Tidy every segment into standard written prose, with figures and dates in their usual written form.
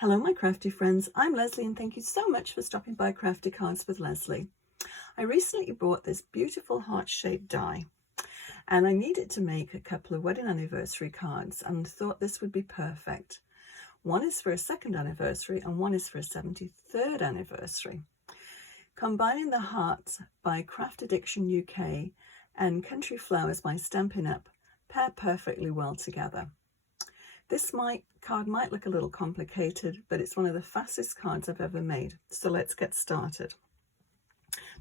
Hello my crafty friends, I'm Lesley and thank you so much for stopping by Crafty Cards with Lesley. I recently bought this beautiful heart-shaped die and I needed to make a couple of wedding anniversary cards and thought this would be perfect. One is for a second anniversary and one is for a 73rd anniversary. Combining the Heart by Craft Addiction UK and Country Flowers by Stampin Up pair perfectly well together. This card might look a little complicated, but it's one of the fastest cards I've ever made. So let's get started.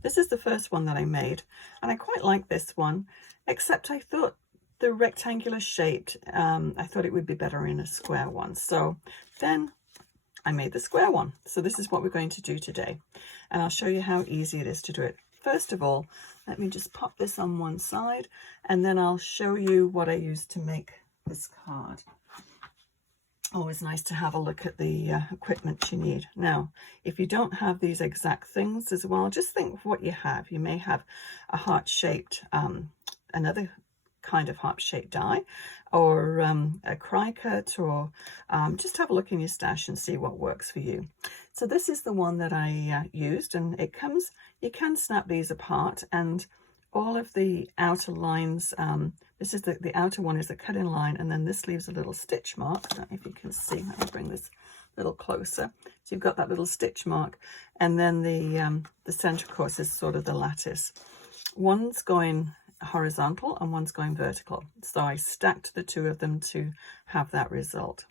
This is the first one that I made, and I quite like this one, except I thought the rectangular shaped, I thought it would be better in a square one. So then I made the square one. So this is what we're going to do today, and I'll show you how easy it is to do it. First of all, let me just pop this on one side, and then I'll show you what I used to make this card. Always nice to have a look at the equipment you need. Now, if you don't have these exact things as well, just think of what you have. You may have a heart-shaped, another kind of heart-shaped die, or a cry cut, or just have a look in your stash and see what works for you. So this is the one that I used, and it comes, you can snap these apart, and all of the outer lines, this is the outer one is a cut-in line, and then this leaves a little stitch mark. I don't know if you can see. Let me bring this a little closer. So you've got that little stitch mark, and then the center, of course, is sort of the lattice. One's going horizontal and one's going vertical. So I stacked the two of them to have that result.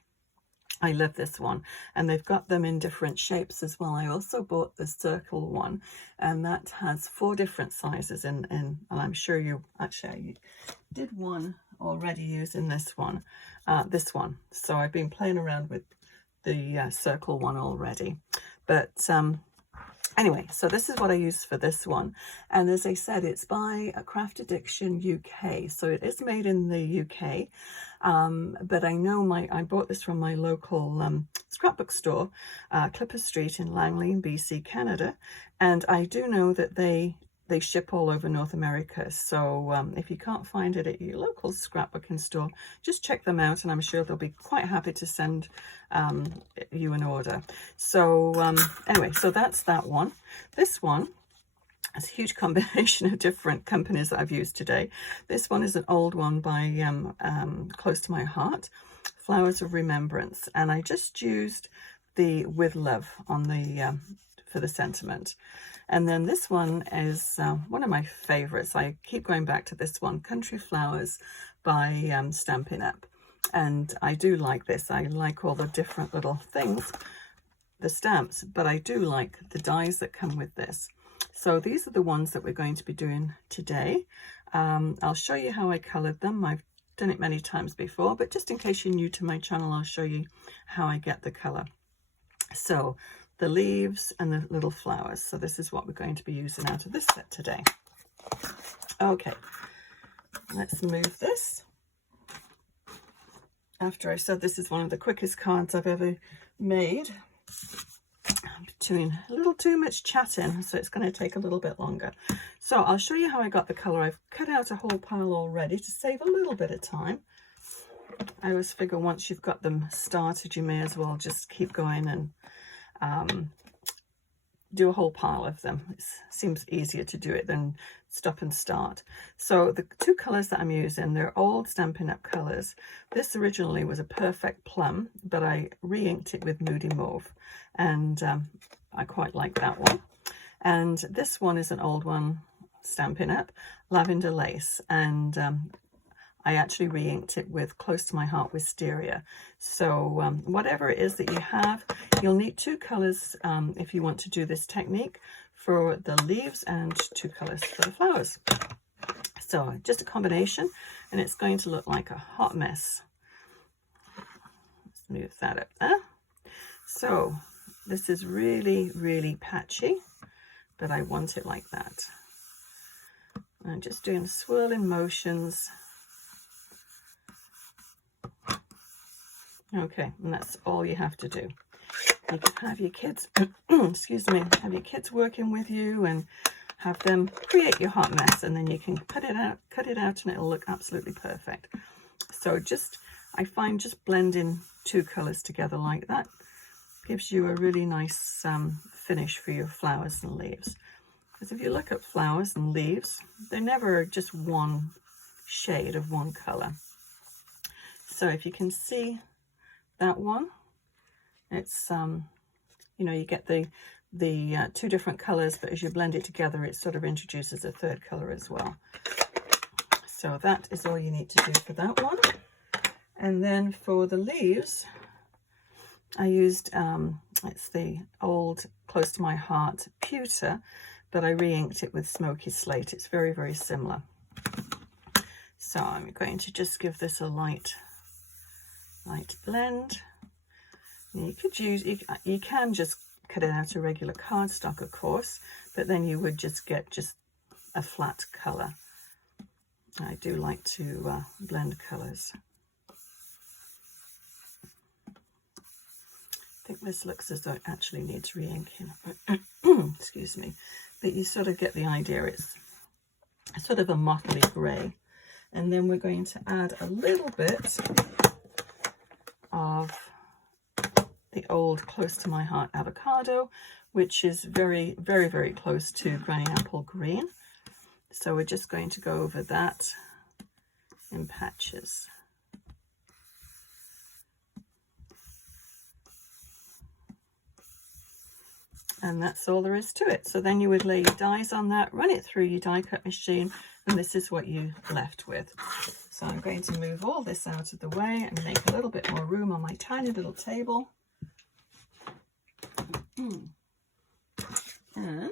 I love this one, and they've got them in different shapes as well. I also bought the circle one, and that has 4 different sizes and I'm sure you actually did one already using this one. So I've been playing around with the circle one already, but anyway, so this is what I used for this one. And as I said, it's by Craft Addiction UK. So it is made in the UK. But I know I bought this from my local scrapbook store, Clipper Street in Langley, BC, Canada. And I do know that they ship all over North America. So if you can't find it at your local scrapbooking store, just check them out, and I'm sure they'll be quite happy to send you an order. So anyway, so that's that one. This one is a huge combination of different companies that I've used today. This one is an old one by Close to My Heart, Flowers of Remembrance, and I just used the With Love on the for the sentiment. And then this one is one of my favorites. I keep going back to this one, Country Flowers by Stampin Up. And I do like this. I like all the different little things, the stamps, but I do like the dies that come with this. So these are the ones that we're going to be doing today. I'll show you how I colored them. I've done it many times before, but just in case you're new to my channel, I'll show you how I get the color. So the leaves and the little flowers. So this is what we're going to be using out of this set today. Okay, let's move this. After I said this is one of the quickest cards I've ever made, I'm doing a little too much chatting, so it's going to take a little bit longer. So I'll show you how I got the color. I've cut out a whole pile already to save a little bit of time. I always figure once you've got them started, you may as well just keep going and do a whole pile of them. It seems easier to do it than stop and start. So the 2 colors that I'm using, they're old Stampin' Up colors. This originally was a Perfect Plum, but I re-inked it with Moody Mauve, and I quite like that one. And this one is an old one, Stampin' Up, Lavender Lace, and I actually re-inked it with Close to My Heart Wisteria. So whatever it is that you have, you'll need 2 colors if you want to do this technique for the leaves, and 2 colors for the flowers. So just a combination, and it's going to look like a hot mess. Let's move that up there. So this is really, really patchy, but I want it like that. I'm just doing swirling motions. Okay, and that's all you have to do. You can have your kids, excuse me, have your kids working with you and have them create your hot mess, and then you can cut it out, and it'll look absolutely perfect. So I find just blending 2 colors together like that gives you a really nice finish for your flowers and leaves. Because if you look at flowers and leaves, they're never just one shade of one color. So if you can see that one, it's you know, you get the two different colors, but as you blend it together, it sort of introduces a third color as well. So that is all you need to do for that one. And then for the leaves, I used it's the old Close to My Heart pewter, but I re-inked it with Smoky Slate. It's very, very similar. So I'm going to just give this a light blend. You could use, you can just cut it out of regular cardstock, of course, but then you would just get just a flat color. I do like to blend colors. I think this looks as though it actually needs re-inking. Excuse me. But you sort of get the idea. It's sort of a motley grey. And then we're going to add a little bit of the old Close to My Heart avocado, which is very, very, very close to Granny Apple Green. So we're just going to go over that in patches. And that's all there is to it. So then you would lay your dies on that, run it through your die cut machine, and this is what you're left with. So I'm going to move all this out of the way and make a little bit more room on my tiny little table. And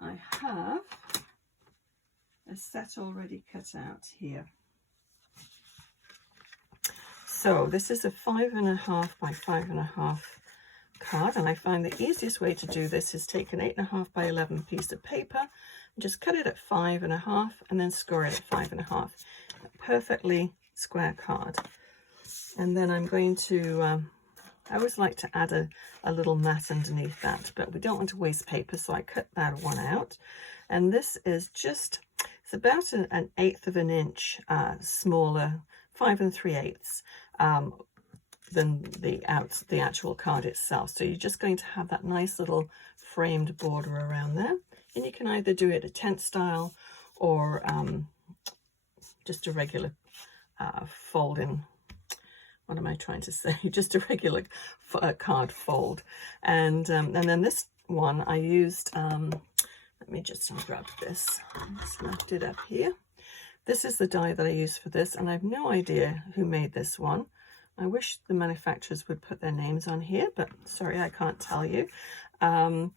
I have a set already cut out here. So this is a 5.5 by 5.5 card, and I find the easiest way to do this is take an 8.5 by 11 piece of paper and just cut it at 5.5 and then score it at 5.5. A perfectly square card. And then I'm going to I always like to add a little mat underneath that, but we don't want to waste paper, so I cut that one out. And this is just, it's about an 1/8 of an inch smaller, 5 3/8 than the actual card itself. So you're just going to have that nice little framed border around there. And you can either do it a tent style or just a regular folding. What am I trying to say? Just a regular card fold. And then this one I used, let me just grab this. Just left it up here. This is the die that I used for this, and I have no idea who made this one. I wish the manufacturers would put their names on here, but sorry, I can't tell you. I'll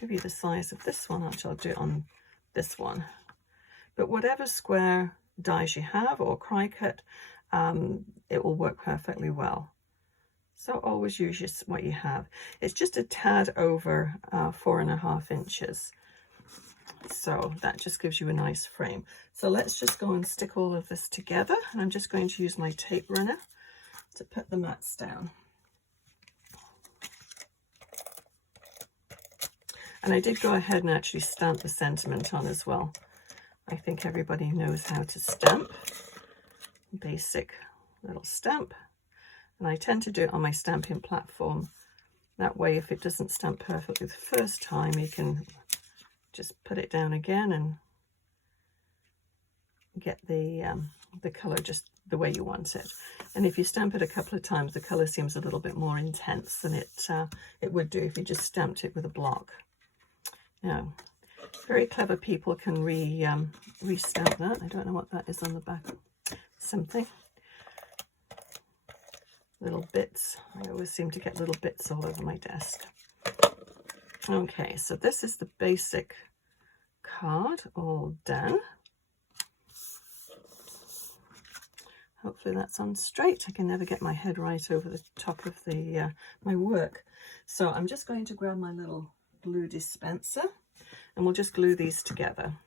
give you the size of this one. Actually, I'll do it on this one. But whatever square dies you have or cry cut, it will work perfectly well. So always use what you have. It's just a tad over 4.5 inches. So that just gives you a nice frame. So let's just go and stick all of this together. And I'm just going to use my tape runner to put the mats down. And I did go ahead and actually stamp the sentiment on as well. I think everybody knows how to stamp. Basic little stamp. And I tend to do it on my stamping platform. That way, if it doesn't stamp perfectly the first time, you can just put it down again and get the color just the way you want it. And if you stamp it a couple of times, the color seems a little bit more intense than it would do if you just stamped it with a block. Now, very clever people can re-stamp that. I don't know what that is on the back. Something. Little bits. I always seem to get little bits all over my desk. Okay, so this is the basic card all done. Hopefully that's on straight. I can never get my head right over the top of the my work. So I'm just going to grab my little glue dispenser and we'll just glue these together.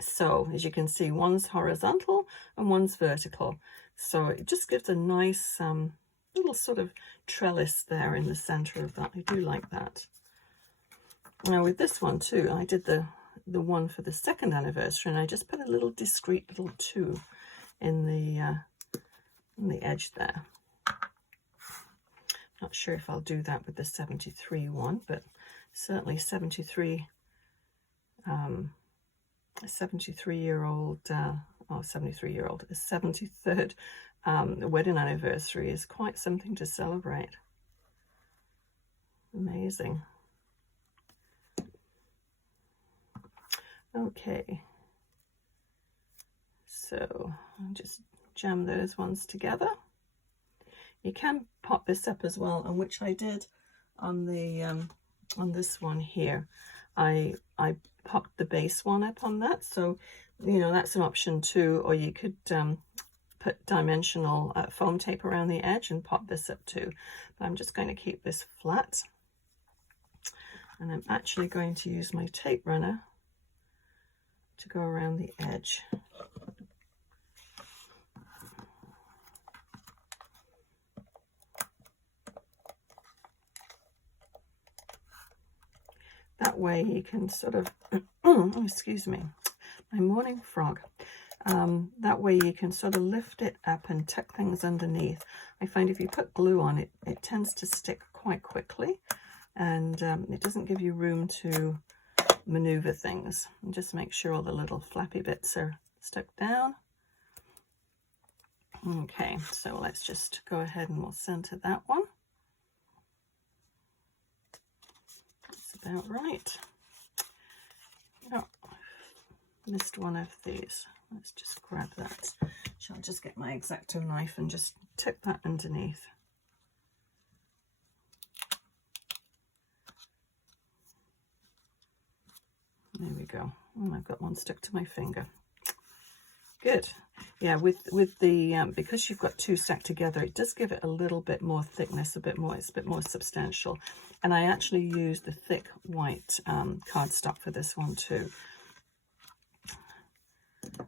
So as you can see, one's horizontal and one's vertical. So it just gives a nice little sort of trellis there in the center of that. I do like that. Now with this one too, I did the one for the 2nd anniversary, and I just put a little discreet little 2 in the on the edge there. Not sure if I'll do that with the 73 one, but certainly 73, a 73-year-old, oh, 73-year-old, a 73rd wedding anniversary is quite something to celebrate. Amazing. Okay, so I'll just jam those ones together. You can pop this up as well, and which I did on the on this one here. I popped the base one up on that, so you know that's an option too. Or you could put dimensional foam tape around the edge and pop this up too. But I'm just going to keep this flat, and I'm actually going to use my tape runner to go around the edge. That way you can sort of, oh, excuse me, my morning frog. That way you can sort of lift it up and tuck things underneath. I find if you put glue on it, it tends to stick quite quickly, and it doesn't give you room to maneuver things. And just make sure all the little flappy bits are stuck down. Okay, so let's just go ahead and we'll center that one. That's about right. Oh, missed one of these. Let's just grab that. Shall I just get my X-Acto knife and just tuck that underneath? There we go. Oh, I've got one stuck to my finger. Good. Yeah, with the because you've got two stacked together, it does give it a little bit more thickness, it's a bit more substantial. And I actually used the thick white cardstock for this one too.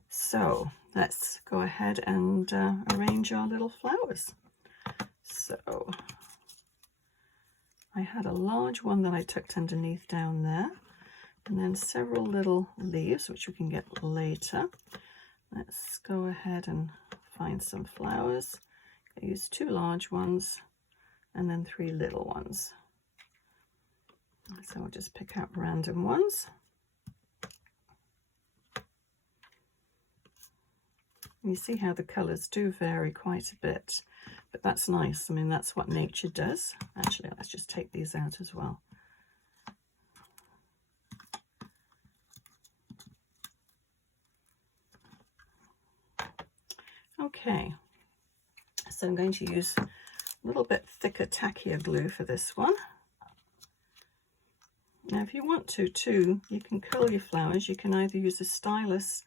So let's go ahead and arrange our little flowers. So I had a large one that I tucked underneath down there, and then several little leaves, which we can get later. Let's go ahead and find some flowers. I use 2 large ones and then 3 little ones. So I'll just pick out random ones. And you see how the colours do vary quite a bit, but that's nice. I mean, that's what nature does. Actually, let's just take these out as well. Okay, so I'm going to use a little bit thicker, tackier glue for this one. Now, if you want to too, you can curl your flowers. You can either use a stylus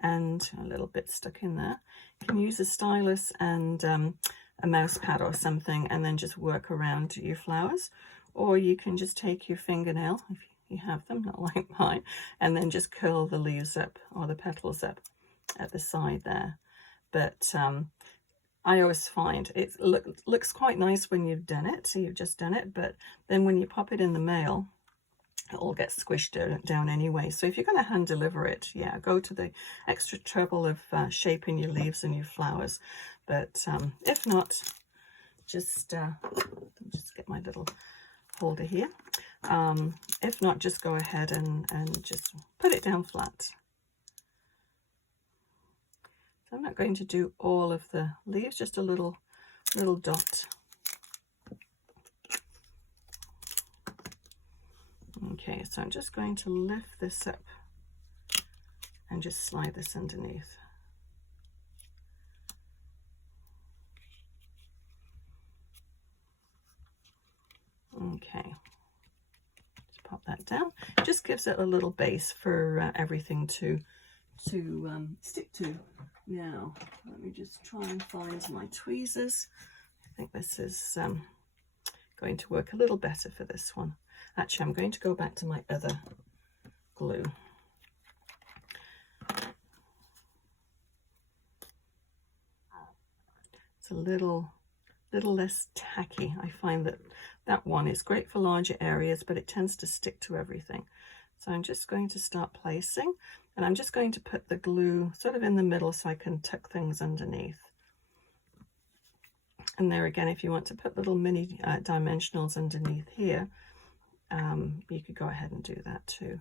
and a little bit stuck in there. You can use a stylus and a mouse pad or something, and then just work around your flowers. Or you can just take your fingernail, if you have them, not like mine, and then just curl the leaves up or the petals up at the side there. But I always find it looks quite nice when you've done it, so you've just done it, but then when you pop it in the mail, it all gets squished down anyway. So if you're going to hand deliver it, yeah, go to the extra trouble of shaping your leaves and your flowers. But if not, just get my little holder here. If not, just go ahead and just put it down flat. So I'm not going to do all of the leaves, just a little dot. Okay, so I'm just going to lift this up and just slide this underneath. Okay, just pop that down. It just gives it a little base for everything to stick to. Now, let me just try and find my tweezers. I think this is going to work a little better for this one. Actually, I'm going to go back to my other glue. It's a little less tacky. I find that one is great for larger areas, but it tends to stick to everything. So I'm just going to start placing, and I'm just going to put the glue sort of in the middle so I can tuck things underneath. And there again, if you want to put little mini dimensionals underneath here, you could go ahead and do that too.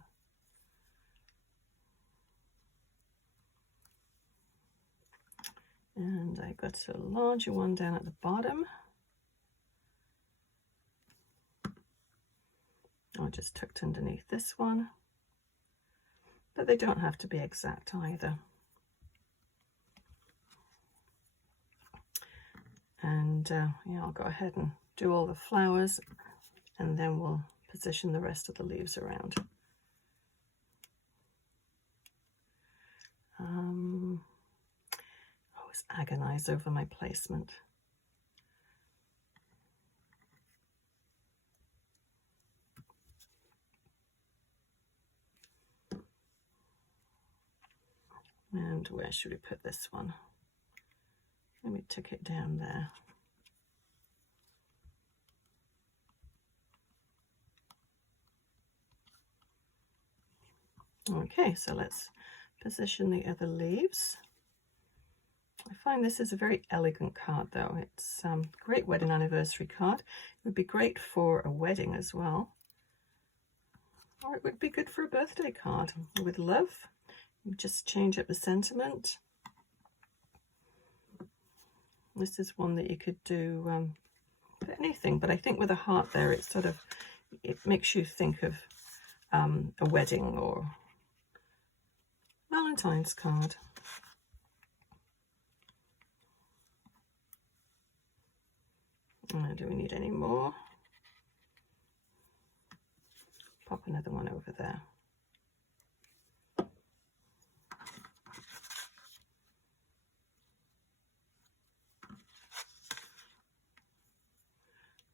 And I got a larger one down at the bottom. I just tucked underneath this one, but they don't have to be exact either. And yeah, I'll go ahead and do all the flowers, and then we'll position the rest of the leaves around. I always agonize over my placement. And where should we put this one? Let me tuck it down there. Okay, so let's position the other leaves. I find this is a very elegant card though. It's a great wedding anniversary card. It would be great for a wedding as well. Or it would be good for a birthday card with love. You just change up the sentiment. This is one that you could do for anything, but I think with a heart there, it sort of, it makes you think of a wedding or Valentine's card. Do we need any more? Pop another one over there.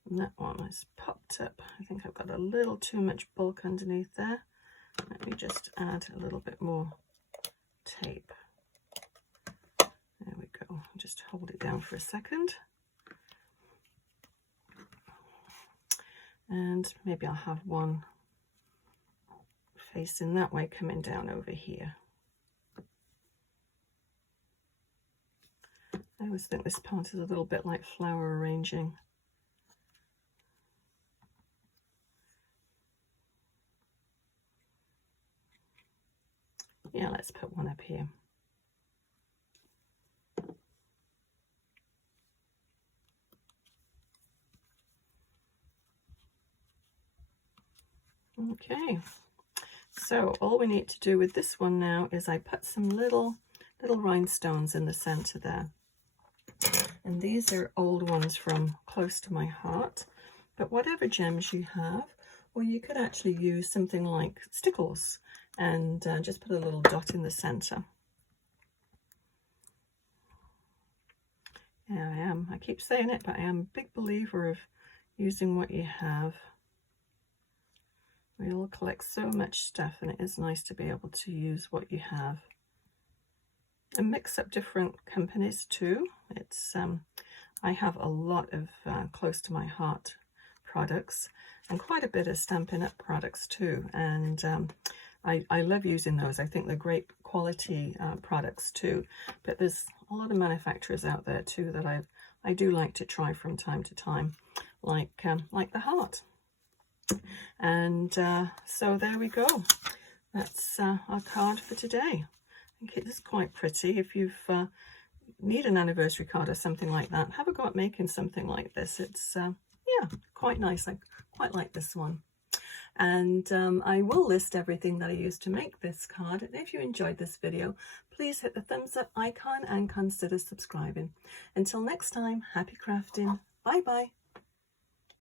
And that one is popped up. I think I've got a little too much bulk underneath there. Let me just add a little bit more tape. There we go. Just hold it down for a second. And maybe I'll have one facing that way coming down over here. I always think this part is a little bit like flower arranging. Yeah, let's put one up here. Okay, so all we need to do with this one now is I put some little rhinestones in the center there. And these are old ones from close to my heart, but whatever gems you have, or you could actually use something like stickles and just put a little dot in the center. Yeah, I keep saying it, but I am a big believer of using what you have. We all collect so much stuff, and it is nice to be able to use what you have. And mix up different companies too. It's I have a lot of close to my heart products and quite a bit of Stampin' Up products too, and I love using those. I think they're great quality products too, but there's a lot of manufacturers out there too that I do like to try from time to time, like the heart. And so there we go. That's our card for today. I think it is quite pretty. If you've need an anniversary card or something like that, have a go at making something like this. It's yeah, quite nice. I quite like this one. And I will list everything that I used to make this card. And if you enjoyed this video, please hit the thumbs up icon and consider subscribing. Until next time, happy crafting. Bye bye.